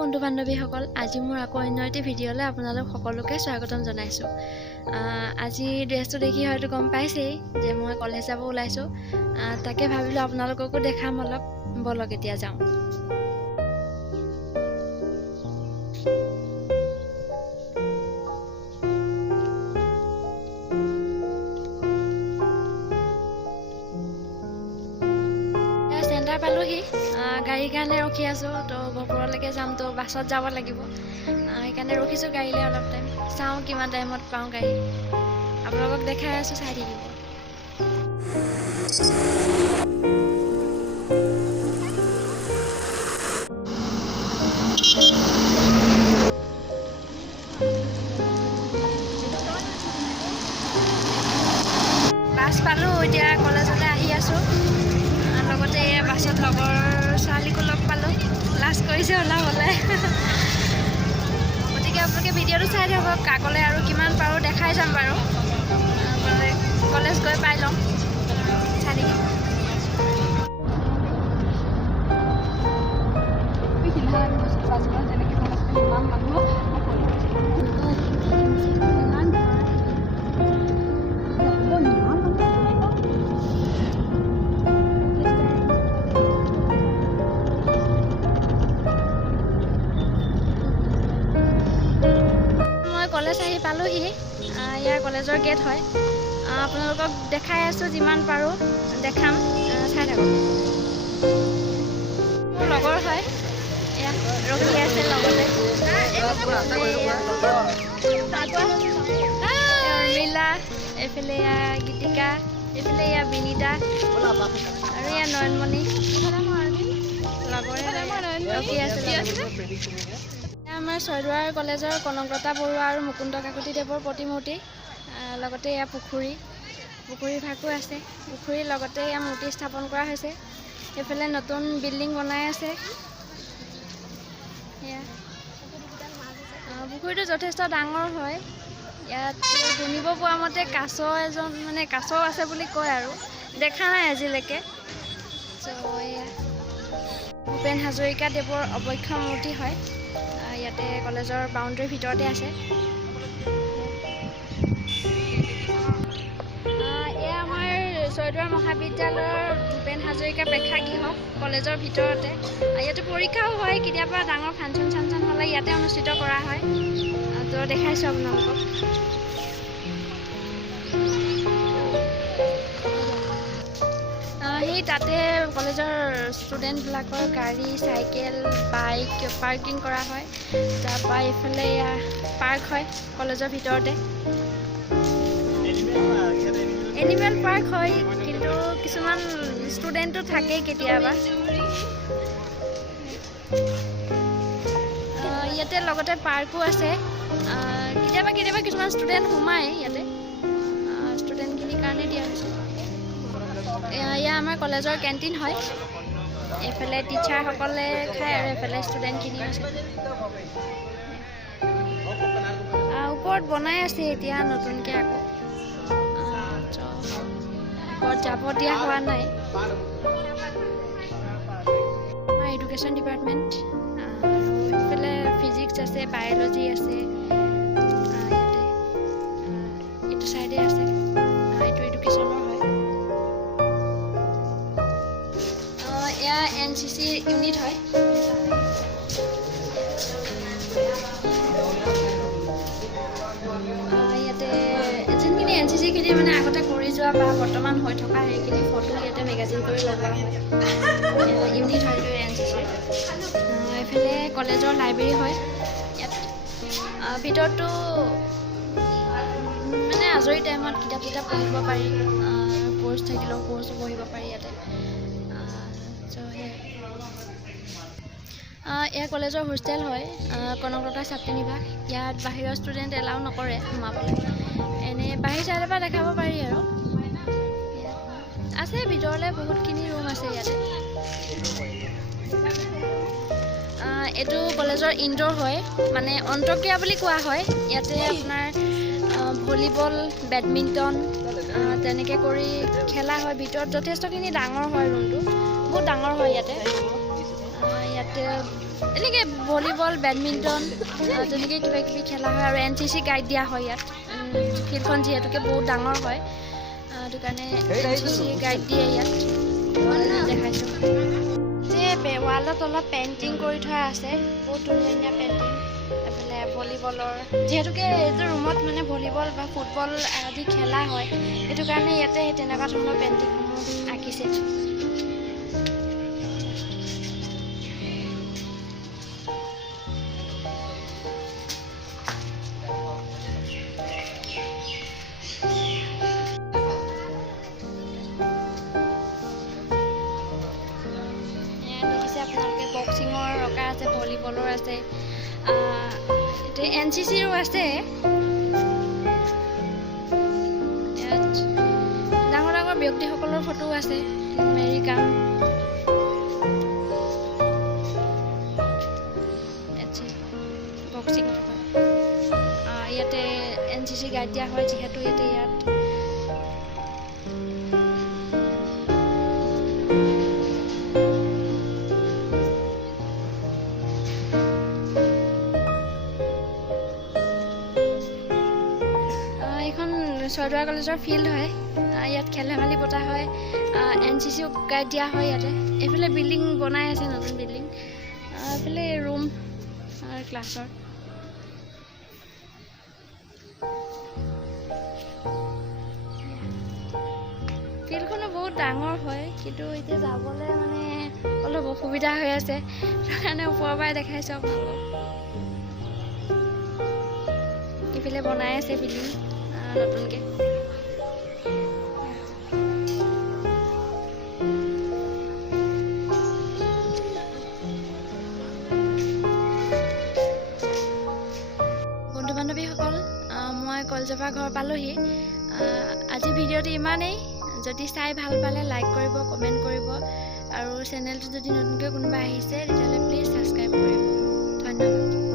বন্ধু বান্ধৱীসকল, আজি মোৰ আকৌ অন্য এটি ভিডিঅ'লৈ আপোনালোক সকলোকে স্বাগতম জনাইছোঁ। আজি ড্ৰেছটো দেখি হয়তো গম পাইছেই যে মই কলেজ যাব ওলাইছোঁ। তাকে ভাবিলোঁ আপোনালোককো দেখাম অলপ। বলক এতিয়া যাওঁ। চেণ্টাৰ পালোহি, গাড়ীৰ কাৰণে ৰখি আছোঁ। তো গহপুৰলৈকে যাম, তো বাছত যাব লাগিব। সেইকাৰণে ৰখিছোঁ গাড়ীলৈ অলপ টাইম। চাওঁ কিমান টাইমত পাওঁ গাড়ী। আপোনালোকক দেখাই আছোঁ, চাই থাকিব। বাছ পালোঁ, এতিয়া কলেজলৈ আহি আছোঁ। লগতে বাছত লগৰ ছোৱালীকো লগ পালোঁ, লাজ কৰিছে ওলাবলৈ। গতিকে আপোনালোকে ভিডিঅ'টো চাই থাকক। আগলৈ আৰু কিমান পাৰোঁ দেখাই যাম বাৰু। কলেজ গৈ পাই ল'ম, চাই থাকিম। কলেজ আহি পালোহি। ইয়াৰ কলেজৰ গেট হয়। আপোনালোকক দেখাই আছোঁ, যিমান পাৰোঁ দেখাম, চাই থাকক। মোৰ লগৰ হয়, এয়া ৰখি আছে লগতে। উৰ্মিলা, এইফালে এয়া গীতিকা, এইফালে এয়া বিনীতা, আৰু এয়া নয়নমণি লগৰে ৰখি আছে। আমাৰ ছয়দুৱাৰ কলেজৰ কনকলতা বৰুৱা আৰু মুকুন্দ কাকতিদেৱৰ প্ৰতিমূৰ্তি। লগতে এয়া পুখুৰী ভাগো আছে। পুখুৰীৰ লগতে এয়া মূৰ্তি স্থাপন কৰা হৈছে। এইফালে নতুন বিল্ডিং বনাই আছে। এয়া পুখুৰীটো যথেষ্ট ডাঙৰ হয়। ইয়াত শুনিব পোৱা মতে কাছ আছে বুলি কয়, আৰু দেখা নাই আজিলৈকে। এয়া ভূপেন হাজৰিকা দেৱৰ অবক্ষ মূৰ্তি হয়। ইয়াতে কলেজৰ বাউণ্ডেৰীৰ ভিতৰতে আছে। এয়া আমাৰ ছয়দুৱাৰ মহাবিদ্যালয়ৰ ভূপেন হাজৰিকা প্ৰেক্ষাগৃহ কলেজৰ ভিতৰতে। ইয়াতে পৰীক্ষাও হয়, কেতিয়াবা ডাঙৰ ফাংচন হ'লে ইয়াতে অনুষ্ঠিত কৰা হয়। তো দেখাইছোঁ আপোনালোকক। সেই তাতে কলেজৰ ষ্টুডেণ্টবিলাকৰ গাড়ী, চাইকেল, বাইক পাৰ্কিং কৰা হয়। তাৰপৰা এইফালে এয়া পাৰ্ক হয় কলেজৰ ভিতৰতে। এনিমেল পাৰ্ক হয়, কিন্তু কিছুমান ষ্টুডেণ্টো থাকেই কেতিয়াবা। ইয়াতে লগতে পাৰ্কো আছে। কেতিয়াবা কিছুমান ষ্টুডেণ্ট সোমায় ইয়াতে। ষ্টুডেণ্টখিনিৰ কাৰণে দিয়া হৈছে। এয়া আমাৰ কলেজৰ কেণ্টিন হয়। এইফালে টিচাৰসকলে খায় আৰু এইফালে ষ্টুডেণ্টখিনি আছে। ওপৰত বনাই আছে এতিয়া নতুনকৈ আকৌ। ওপৰত যাব দিয়া হোৱা নাই। আমাৰ এডুকেশ্যন ডিপাৰ্টমেণ্ট, এইফালে ফিজিক্স আছে, বায়'লজি আছে। ইয়াতে এইটো চাইডে আছে। এইটো এডুকেশ্যনৰ হয়। এয়া NCC ইউনিট হয়। ইয়াতে যোনখিনি NCC-খিনি মানে আগতে কৰি যোৱা বা বৰ্তমান হৈ থকা সেইখিনি ফটো ইয়াতে মেগাজিন কৰি লগোৱা হয়। ইউনিট হয় এইটো NCC-ৰ। এইফালে কলেজৰ লাইব্ৰেৰী হয়। ইয়াত ভিতৰতো মানে আজৰি টাইমত কিতাপ পঢ়িব পাৰি। কোৰ্চ থাকিলেও কোৰ্চো পঢ়িব পাৰি ইয়াতে। এয়া কলেজৰ হোষ্টেল হয়, কনকলতা ছাত্ৰী নিবাস। ইয়াত বাহিৰৰ ষ্টুডেণ্ট এলাউ নকৰে সোমাবলৈ। এনেই বাহিৰ চাইডৰ পৰা দেখাব পাৰি আৰু। আছে ভিতৰলৈ বহুতখিনি ৰুম আছে ইয়াতে। এইটো কলেজৰ ইনডোৰ হয়, মানে অন্তৰ্ক্ৰিয়া বুলি কোৱা হয়। ইয়াতে আপোনাৰ ভলীবল, বেডমিণ্টন তেনেকৈ কৰি খেলা হয়। ভিতৰত যথেষ্টখিনি ডাঙৰ হয় ৰুমটো, বহুত ডাঙৰ হয় ইয়াতে। ইয়াত ইয়াত এনেকৈ ভলীবল বেডমিণ্টন তেনেকৈ কিবা কিবি খেলা হয় আৰু NCC গাইড দিয়া হয় ইয়াত ফিল্ডখন যিহেতুকে বহুত ডাঙৰ হয় সেইটো কাৰণে NCC গাইড দিয়ে ইয়াত দেখাইছোঁ যে ৱালত অলপ পেইণ্টিং কৰি থোৱা আছে বহুত ধুনীয়া পেইণ্টিং এইফালে ভলীবলৰ যিহেতুকে এইটো ৰুমত মানে ভলীবল বা ফুটবল আদি খেলা হয় সেইটো কাৰণে ইয়াতে তেনেকুৱা ধৰণৰ পেইণ্টিংসমূহ আঁকিছে আপোনালোকে বক্সিঙৰ ৰকা আছে ভলীবলৰ আছে NCCৰো আছে ইয়াত ডাঙৰ ডাঙৰ ব্যক্তিসকলৰ ফটো আছে আমেৰিকা বক্সিঙৰ ইয়াতে NCC গাইড দিয়া হয় যিহেতু ইয়াত চৰদুৱাৰ কলেজৰ ফিল্ড হয় ইয়াত খেল ধেমালি পতা হয় NCC গাইড দিয়া হয় ইয়াতে এইফালে বিল্ডিং বনাই আছে নতুন বিল্ডিং এইফালে ৰুম আৰু ক্লাছৰ ফিল্ডখনো বহুত ডাঙৰ হয় কিন্তু এতিয়া যাবলৈ মানে অলপ অসুবিধা হৈ আছে সেইকাৰণে ওপৰৰ পৰাই দেখাইছোঁ আপোনালোকক এইফালে বনাই আছে বিল্ডিং নতুনকৈ বন্ধু বান্ধৱীসকল মই কলজোপা ঘৰ পালোহি আজি ভিডিঅ'টো ইমানেই যদি চাই ভাল পালে লাইক কৰিব কমেণ্ট কৰিব আৰু চেনেলটো যদি নতুনকৈ কোনোবা আহিছে তেতিয়াহ'লে প্লিজ ছাবস্ক্ৰাইব কৰিব ধন্যবাদ